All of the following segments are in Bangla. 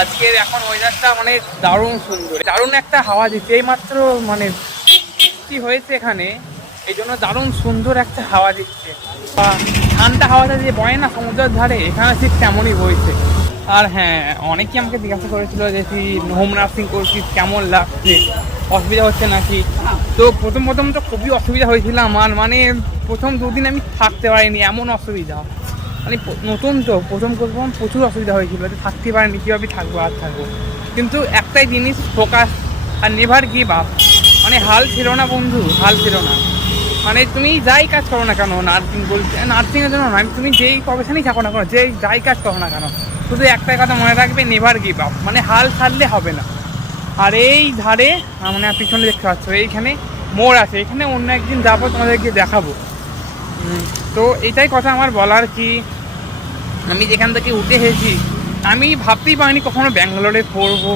আজকের এখন ওয়েদারটা মানে দারুণ সুন্দর, দারুণ একটা হাওয়া দিচ্ছে। এই মাত্র মানে বৃষ্টি হয়েছে এখানে, এই জন্য দারুণ সুন্দর একটা হাওয়া দিচ্ছে। ঠান্ডা হাওয়াটা যে বয় না সমুদ্রের ধারে, এখানে ঠিক তেমনই বইছে। আর হ্যাঁ, অনেকেই আমাকে জিজ্ঞাসা করেছিল যে তুই হোম নার্সিং করছিস, কেমন লাগছে, অসুবিধা হচ্ছে নাকি। তো প্রথম তো খুবই অসুবিধা হয়েছিল আমার, মানে প্রথম দুদিন আমি থাকতে পারিনি, এমন অসুবিধা। মানে নতুন তো প্রথম প্রচুর অসুবিধা হয়েছিল, যে থাকতে পারিনি, কীভাবে থাকবো আর থাকবো। কিন্তু একটাই জিনিস, ফোকাস আর নেভার গিভ আপ। মানে হাল ছিল না বন্ধু, হাল ছিল না। মানে তুমি যাই কাজ করো না কেন, নার্সিং বলতে, নার্সিংয়ের জন্য নয়, তুমি যেই প্রফেশনেই থাকো না কেন, যাই কাজ করো না কেন, শুধু একটাই কথা মনে রাখবে, নেভার গিভ আপ। মানে হাল ছাড়লে হবে না। আর এই ধারে মানে পিছনে দেখতে পাচ্ছ, এইখানে মোড় আছে, এখানে অন্য একদিন যাবো, তোমাদেরকে দেখাবো। তো এটাই কথা আমার বলার কি, আমি যেখান থেকে উঠে এসেছি, আমি ভাবতেই পারিনি কখনো ব্যাঙ্গালোরে পড়বো।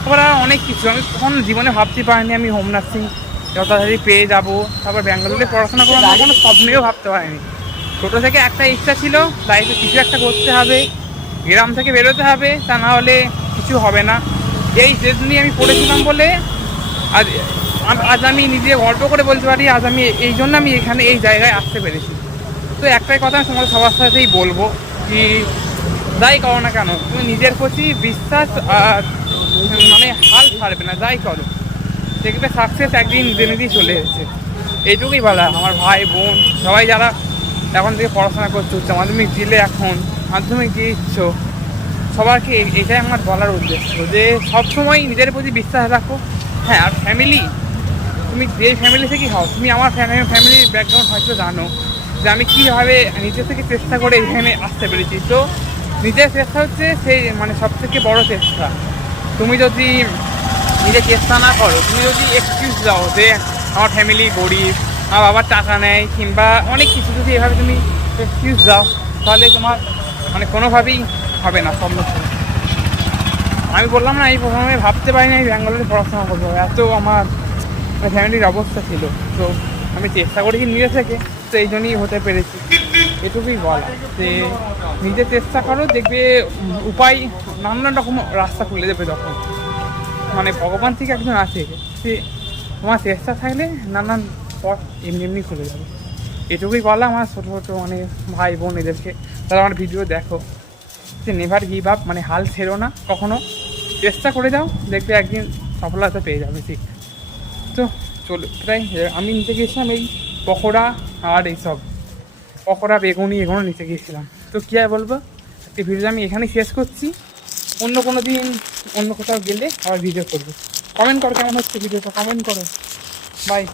তারপর আর অনেক কিছু আমি কখনো জীবনে ভাবতেই পারিনি আমি হোম নার্সিং যথাযথ পেয়ে যাবো, তারপর ব্যাঙ্গালোরে পড়াশোনা করবো, আমি কোনো স্বপ্নেও ভাবতে পারিনি। ছোটো থেকে একটা ইচ্ছা ছিল, লাইফে কিছু একটা করতে হবে, গ্রাম থেকে বেরোতে হবে, তা না হলে কিছু হবে না। এই জেদ নিয়ে আমি পড়েছিলাম বলে আজ আমি নিজে গল্প করে বলতে পারি, আজ আমি এই জন্য আমি এখানে এই জায়গায় আসতে পেরেছি। তো একটাই কথা আমি তোমাদের সবার সাথেই বলবো কি, যাই করো না কেন, তুমি নিজের প্রতি বিশ্বাস আর মানে হাল ছাড়বে না, যাই করো দেখবে সাকসেস একদিন নিজে নিজেই চলে এসেছে। এইটুকুই বলা আমার ভাই বোন সবাই যারা এখন থেকে পড়াশোনা করছে, উচ্চ মাধ্যমিক দিলে, এখন মাধ্যমিক দিচ্ছ, সবাইকে এটাই আমার বলার উদ্দেশ্য যে সবসময় নিজের প্রতি বিশ্বাস রাখো। হ্যাঁ, আর ফ্যামিলি, তুমি যে ফ্যামিলি থেকেই হও, তুমি আমার ফ্যামিলির ব্যাকগ্রাউন্ড হয়তো জানো যে আমি কীভাবে নিজের থেকে চেষ্টা করে এখানে আসতে পেরেছি। তো নিজের চেষ্টা হচ্ছে সেই মানে সবথেকে বড় চেষ্টা। তুমি যদি নিজে চেষ্টা না করো, তুমি যদি এক্সকিউজ দাও যে আমার ফ্যামিলি গরিব, আমার বাবার টাকা নেয়, কিংবা অনেক কিছু যদি এভাবে তুমি এক্সকিউজ দাও, তাহলে তোমার মানে কোনোভাবেই হবে না সম্ভব। আমি বললাম না, এই প্রথমে ভাবতে পারিনি আমি ব্যাঙ্গালোরে পড়াশোনা করবো, এত আমার ফ্যামিলির অবস্থা ছিল। তো আমি চেষ্টা করেছি নিজে থেকে, তো এই জন্যই হতে পেরেছি। এটুকুই বলা যে নিজে চেষ্টা করো, দেখবে উপায় নানান রকম রাস্তা খুলে দেবে তখন। মানে ভগবান থেকে একজন আছে, সে তোমার চেষ্টা থাকলে নানান পথ এমনি খুলে যাবে। এটুকুই বলা আমার ছোটো মানে ভাই বোন এদেরকে, তারা আমার ভিডিও দেখো, যে নেভার গিভ আপ, মানে হাল ছেড়ো না কখনো, চেষ্টা করে যাও, দেখবে একদিন সফলতা পেয়ে যাবে। ঠিক তো চলো, প্রায় আমি নিতে গিয়েছিলাম এই পকোড়া আর এইসব পকোড়া বেগুনি এগুলো নিতে গিয়েছিলাম। তো কী আর বলবো, একটি ভিডিও আমি এখানেই শেষ করছি। অন্য কোনো দিন অন্য কোথাও গেলে আবার ভিডিও করবো। কমেন্ট করো কেমন হচ্ছে ভিডিওটা, কমেন্ট করো। বাই।